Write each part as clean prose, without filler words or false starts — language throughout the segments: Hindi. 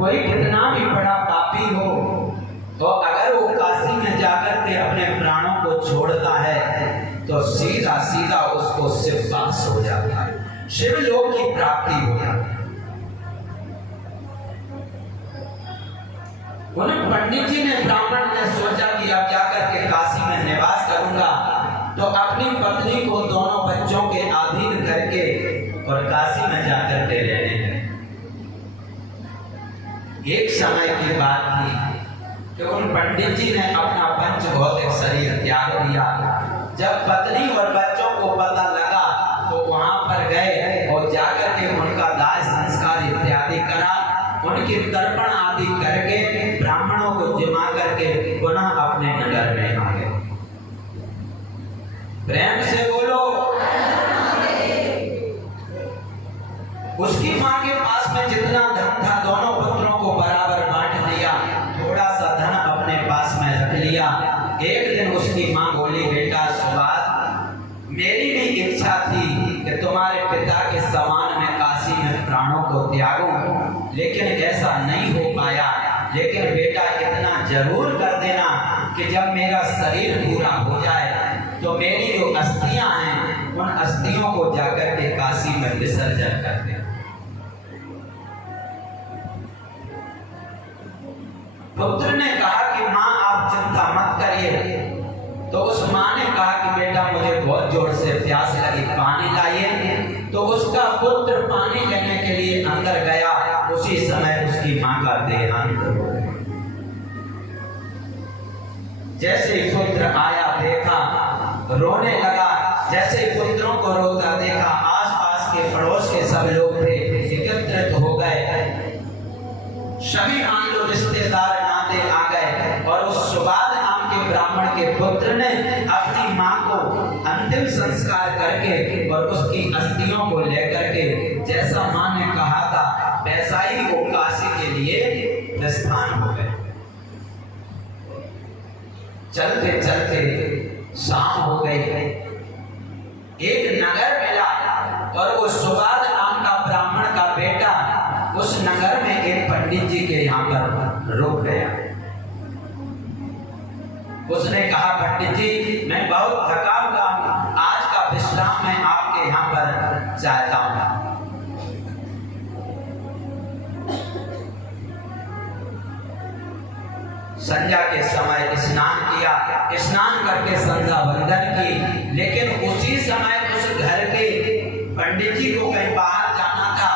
कोई कितना भी बड़ा पापी हो तो अगर वो काशी में जाकर के अपने प्राणों को छोड़ता है तो सीधा सीधा उसको शिववास हो जाता है, शिवलोक की प्राप्ति हो जाती है। उन पंडित जी ने, ब्राह्मण ने सोचा कि अब जाकर के काशी में निवास करूंगा, तो अपनी पत्नी को दोनों बच्चों के अधीन करके और काशी में जाकर के रहने लगे। एक समय की बात थी कि उन पंडित जी ने अपना पंच भौतिक शरीर त्याग दिया। जब पत्नी और बच्चों को पता लगा तो वहां पर गए और जाकर के उनका दाह संस्कार इत्यादि करा, उनके तर्पण आदि करके ब्राह्मणों को जिमा करके पुनः अपने नगर में आ गए। प्रेम से बोलो। उसकी मां के पास में जितना धन था दोनों पुत्रों को बराबर बांट दिया, थोड़ा सा धन अपने पास में रख लिया। एक दिन उसकी मां बोली, बेटा सुभाष, मेरी भी इच्छा थी कि तुम्हारे पिता के समान मैं काशी में प्राणों को त्यागूं, लेकिन ऐसा नहीं हो पाया। लेकिन बेटा इतना जरूर कर देना कि जब मेरा शरीर पूरा हो जाए तो मेरी जो अस्थियां हैं उन अस्थियों को जाकर के काशी में विसर्जन कर देना। पुत्र ने कहा कि मां आप चिंता मत करिए। तो उस मां ने कहा कि बेटा मुझे बहुत जोर से प्यास लगी, पानी लाइए। तो उसका पुत्र पानी लेने के लिए अंदर गया, उसी समय उसकी मां का देहांत हो गया। जैसे ही पुत्र आया देखा, रोने लगा। जैसे ही पुत्रों को रोता देखा, आसपास के पड़ोस के सब लोग थे एकत्रित हो गए। सभी मान लो रिश्तेदार नाते आ गए और उस सुबाद नाम के ब्राह्मण के पुत्र ने अपनी मां को अंतिम संस्कार करके और उसकी अस्थियों को लेकर के जैसा मां ने कहा था वैसा ही वो काशी के लिए प्रस्थान हो गए। चलते चलते शाम हो गई। एक नगर मिला और वो सुबाद नाम का ब्राह्मण का बेटा उस नगर में एक पंडित जी के यहाँ पर रुक गया। उसने कहा, पंडित जी मैं बहुत थका हुआ हूं, आज का विश्राम मैं आपके यहाँ पर चाहता हूं। संध्या के समय स्नान किया, स्नान करके संध्या वंदन की। लेकिन उसी समय उस घर के पंडित जी को कहीं बाहर जाना था,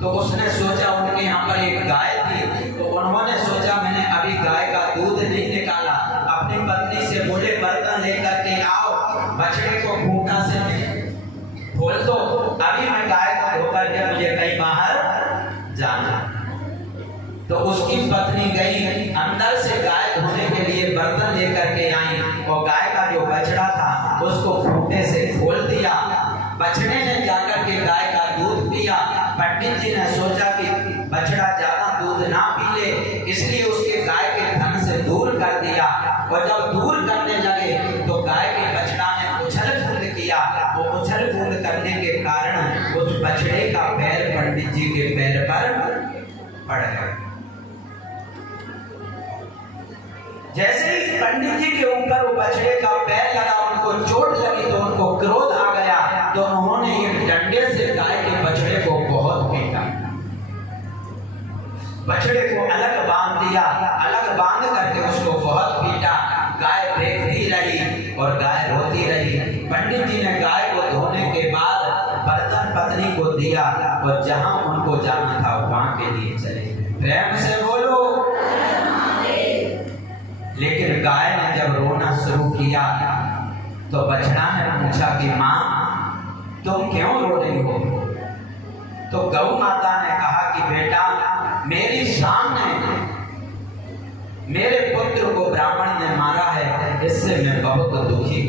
तो उसने सोचा उनके यहाँ पर एक गाय थी, तो उन्होंने सोचा मैंने अभी गाय का दूध नहीं निकाला, अपनी पत्नी से बोले बर्तन लेकर के आओ, बछड़े को खूंटा से खोल दो, अभी मैं गाय को धोकर के मुझे कहीं बाहर जाना। तो उसकी पत्नी गई, अंदर से गाय धोने के लिए बर्तन लेकर के आई और गाय का जो बछड़ा था उसको खूंटे से खोल दिया। बछड़े ने जाकर के गाय का दूध पिया। पंडित जी ने सोचा कि बछड़ा ज्यादा दूध ना पी ले, इसलिए उसके गाय के थन से दूर कर दिया। और जब दूर करने लगे तो गाय के बछड़ा ने उछल कूद किया। वो उछल कूद करने के कारण उस बछड़े का पैर पंडित जी के पैर पर पड़ गया। जैसे ही पंडित जी के ऊपर वो बछड़े का पैर लगा, उनको चोट लगी तो उनको क्रोध आ गया। तो उन्होंने एक डंडे से गाय के बछड़े को बहुत पीटा। बछड़े को अलग बांध दिया, अलग बांध करके उसको बहुत पीटा। गाय देखती रही और गाय रोती रही। पंडित जी ने गाय को धोने के बाद बर्तन पत्नी को दिया और जहां उनको जाना था वहां के लिए चले। प्रेम से बोलो। लेकिन गाय ने जब रोना शुरू किया तो बछड़ा ने पूछा कि मां तुम क्यों रो रही हो? तो गौ माता ने कहा कि बेटा मेरी सामने मेरे पुत्र को ब्राह्मण ने मारा है, इससे मैं बहुत दुखी।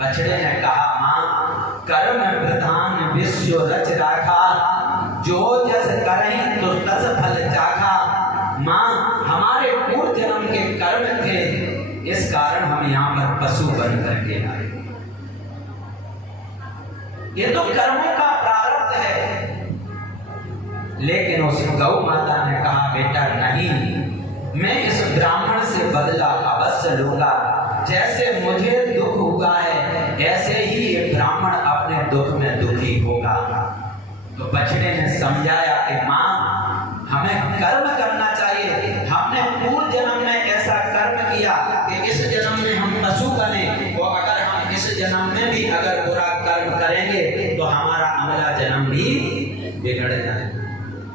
बछड़े ने कहा मां कर्म प्रधान विश्व रच राखा, जो जस करहीं तो तस फल चाखा। मां हमारे पूर्व जन्म के कर्म थे, इस कारण हम यहाँ पर पशु बन करके आए। ये तो कर्मों का प्रारब्ध है। लेकिन उस गौ माता ने कहा, बेटा नहीं, मैं इस ब्राह्मण से बदला अवश्य लूंगा। जैसे मुझे दुख हुआ है ऐसे ही ये ब्राह्मण अपने दुख में दुखी होगा। तो बछड़े ने समझाया कि माँ, हमें कर्म करना चाहिए। हमने पूर्व जन्म में ऐसा कर्म किया कि इस जन्म में हम पशु बने, और अगर हम इस जन्म में भी अगर बुरा कर्म करेंगे तो हमारा अगला जन्म भी बिगड़ जाए।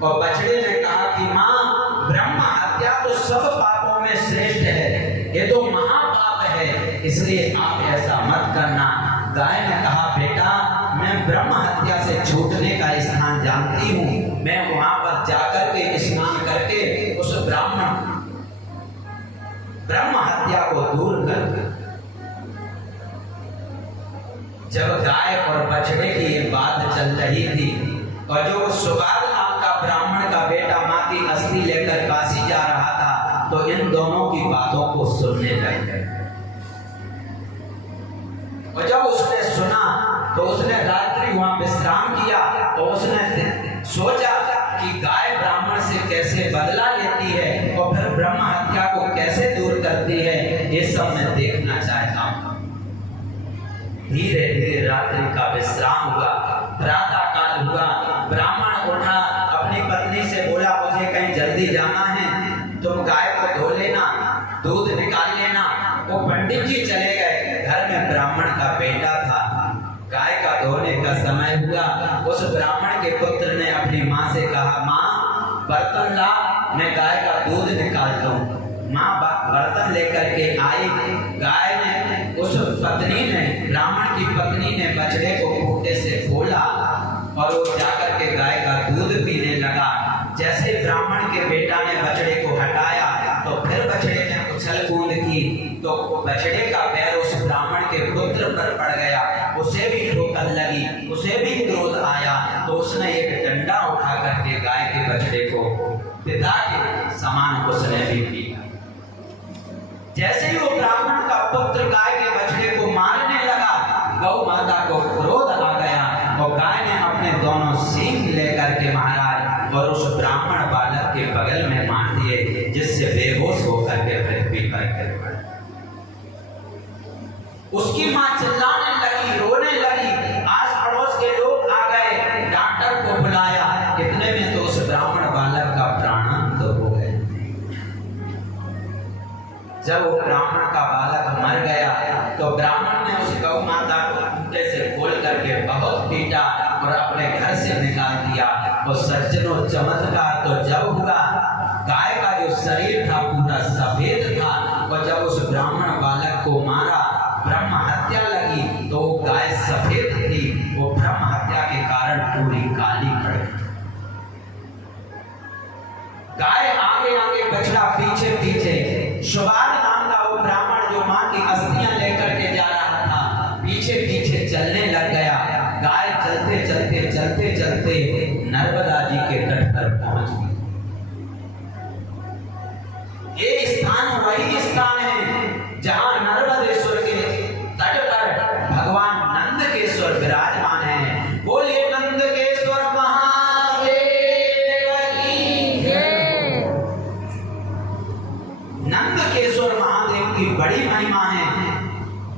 और बछड़े ने कहा कि माँ, ब्रह्म हत्या तो सब पापों में श्रेष्ठ है, ये तो महापाप है, इसलिए आप ऐसा मत करना। गाय ने कहा, बेटा, मैं ब्रह्म हत्या से छूटने का स्थान जानती हूँ, मैं वहां पर जाकर के स्नान करके उस ब्रह्म हत्या को दूर कर। जब गाय और बछड़े की ये बात चल रही थी और जो सुबाद नाम का ब्राह्मण का बेटा माँ की अस्थि लेकर काशी जा रहा था, तो इन दोनों की बातों को सुनने लग गए। और जब उसने सुना तो उसने रात्रि वहां विश्राम किया और उसने सोचा कि गाय ब्राह्मण से कैसे बदला लेती है और फिर ब्रह्म हत्या को कैसे दूर करती है, ये सब मैं देखना चाहता हूँ। धीरे धीरे रात्रि का विश्राम हुआ, प्रातः काल हुआ। ब्राह्मण उठा, अपनी पत्नी से बोला, मुझे कहीं जल्दी जाना है, तुम गाय को धो लेना, दूध निकाल लेना। वो पंडित जी चले गए। घर में ब्राह्मण का बेटा था। गाय का धोने का समय हुआ। उस ब्राह्मण के पुत्र ने अपनी माँ से कहा, माँ, बर्तन ला, मैं गाय का दूध निकालता हूँ। माँ बर्तन लेकर के आई। गाय ने, उस पत्नी ने, ब्राह्मण की पत्नी ने बछड़े को खूंटे से खोला और वो जाकर के गाय का दूध पीने लगा। जैसे ब्राह्मण के बेटा ने बछड़े को हटाया तो फिर बछड़े ने उछल कूद की, तो बछड़े का पैर उस ब्राह्मण के पुत्र पर पड़ गया। उसे भी ठोकर लगी, उसे भी क्रोध आया, तो उसने एक डंडा उठा करके गाय के बछड़े को पिता के समान उसने भी पीटा। जैसे ही वो ब्राह्मण का पुत्र गाय के बछड़े को मारने लगा, गौ माता को क्रोध आ गया और गाय ने अपने दोनों सींग लेकर के महाराज और उस ब्राह्मण बालक के बगल में मार दिए, जिससे बेहोश होकर के पृथ्वी पर गिर पड़ा। उसकी मां चिल्लाने लगी, रोने लगी। आस पड़ोस के लोग आ गए, डॉक्टर को बुलाया। इतने में तो उस ब्राह्मण बालक का प्राणांत हो गया। जब वो ब्राह्मण का बालक मर गया तो ब्राह्मण ने उस गौ माता को खूंटे से खोल करके बहुत पीटा और अपने घर से निकाल दिया। और सज्जनों, चमत्कार तो जब हुआ, गाय का जो शरीर था पूरा सफेद था, और जब उस ब्राह्मण बालक को मारा, ब्रह्म हत्या लगी, तो वो गाय सफेद थी, वो ब्रह्म हत्या के कारण पूरी काली पड़ गई। गाय आगे आगे, बछड़ा पीछे पीछे। सुबाद नाम का वो ब्राह्मण जो मां की अस्थियां लेकर के जा रहा था, पीछे पीछे चलने लग गया। गाय चलते चलते चलते चलते नर्मदा जी के तट पर पहुंच गई। ये स्थान वही स्थान है जहां नर्मदेश्वर के तट पर भगवान नंदकेश्वर विराजमान है। बोलिए नंदकेश्वर महादेव की जय। नंदकेश्वर महादेव की बड़ी महिमा है।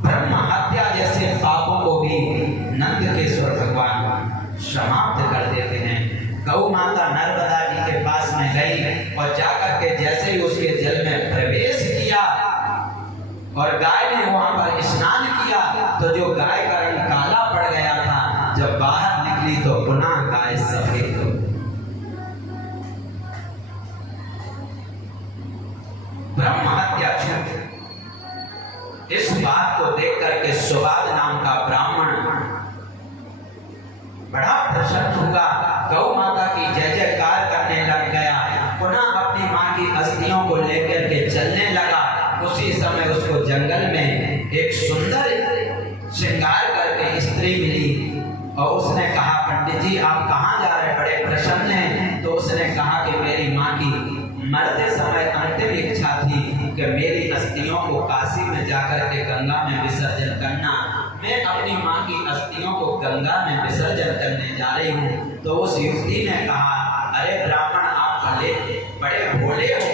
ब्रह्म हत्या जैसे पापों को भी नंदकेश्वर भगवान समाप्त कर देते हैं। गौ माता नर्मदा जी के पास में गई और जाकर के जैसे ही उसके जल में प्रवेश किया और गाय ने वहां पर स्नान किया, तो जो गाय का रंग काला पड़ गया था, जब बाहर निकली तो पुनः गाय सफेद हो गई। ब्रह्म हत्या छूट। इस बात को देख करके सुबाद नाम का ब्राह्मण बड़ा प्रसन्न हुआ, गौ माता की जय जयकार करने लग गया, पुनः अपनी मां की अस्थियों को लेकर के चलने लगा। उसी समय उसको जंगल में एक सुंदर श्रृंगार करके स्त्री मिली और उसने कहा, पंडित जी आप कहाँ जा रहे हैं, बड़े प्रसन्न हैं। तो उसने कहा कि मेरी माँ की मरते समय अंतिम इच्छा थी कि मेरी अस्थियों को काशी में जाकर के गंगा में विसर्जन करना। मैं अपनी माँ की अस्थियों को गंगा में विसर्जन करने जा रही हूँ। तो उस युवती ने कहा, अरे ब्राह्मण आप भले बड़े भोले हो,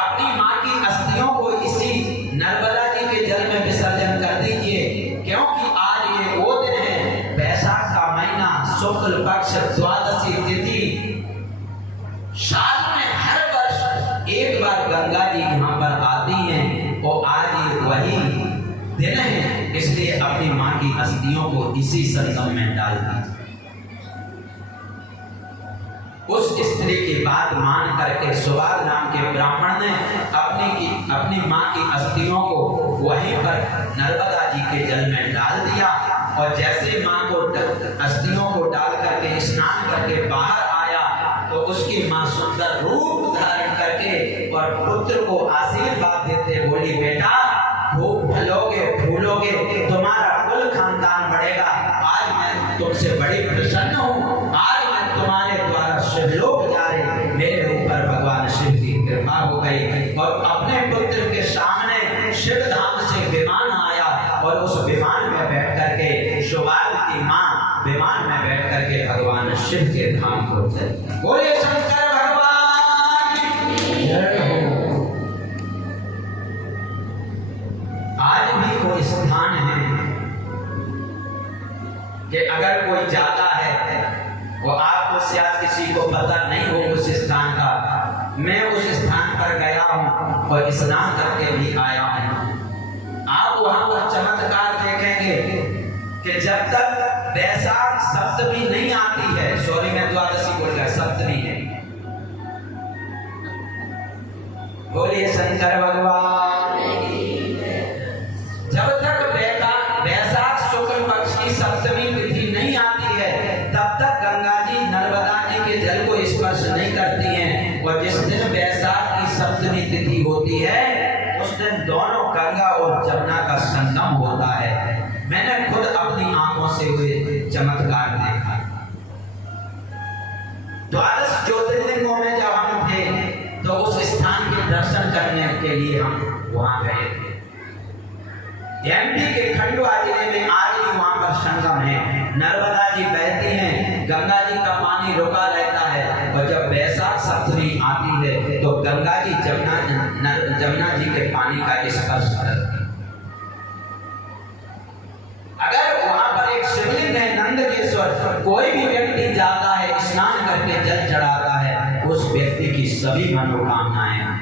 अपनी माँ की अस्थियों को इसी नर्मदा जी के जल में विसर्जन कर दीजिए, क्योंकि आज ये वो दिन है, बैसाख का महीना, शुक्ल पक्ष द्वादशी तिथि। साल में हर वर्ष एक बार गंगा जी यहाँ पर आती हैं और आज ये वही दिन है, इसलिए अपनी माँ की अस्थियों को इसी संगम में डाल दीजिए। उस स्त्री की बात मान करके सुबाल नाम के ब्राह्मण ने अपनी माँ की अस्थियों को वहीं पर नर्मदा जी के जल में डाल दिया, और जैसे माँ को अस्थियों को डाल करके स्नान करके बाहर आया तो उसकी माँ सुंदर रूप धारण करके और पुत्र को आशीर्वाद देते बोली, बेटा खूब फलोगे फूलोगे, तुम्हारा कुल खानदान बढ़ेगा। आज मैं तुमसे बड़ी प्रसन्न हूँ, आज मैं तुम्हारे द्वारा शिवलोक जा रही, मेरे ऊपर भगवान शिव की कृपा हो गई। और अपने पुत्र के सामने शिव धाम से विमान आया और उस विमान में बैठ करके सुबाल की माँ विमान में बैठ करके भगवान शिव के धाम को चली। बोले शंकर भगवान की जय हो। आज भी वो स्थान है कि अगर कोई जाता है, वो आपको शायद किसी को पता नहीं हो उस स्थान का, मैं उस स्थान पर गया हूँ और स्नान करके भी आया हूँ। आप वहां पर चमत्कार देखेंगे कि जब तक बैसाख सप्तमी नहीं आती है, सॉरी मैं द्वादशी बोल गया, सप्तमी है, बोलिए शंकर भगवान, जब तक बैसाख शुक्ल पक्ष की सप्तमी तिथि नहीं आती है तब तक गंगा जी नर्मदा जी के जल को स्पर्श नहीं करती हैं। और जिस दिन बैसाख की सप्तमी तिथि होती है उस दिन दोनों गंगा और जमुना का संगम होता है। मैंने खुद अपनी आंखों से हुए चमत्कार देखा। द्वादश ज्योतिर्लिंगों में जब हम थे तो उस स्थान के दर्शन करने के लिए हम वहां गए थे। एमपी के खंडवा जिले में आज भी वहां पर संगम है, नर्मदा जी बहती हैं, गंगा जी का पानी रुका रहता है, और जब बैसाख सप्तमी आती है तो गंगा जी जमुना जी के पानी का स्पर्श करती है। अगर वहां पर एक शिवलिंग है नंदकेश्वर, कोई भी व्यक्ति जाता है स्नान करके जल चढ़ाता है, उस व्यक्ति की सभी मनोकामनाएं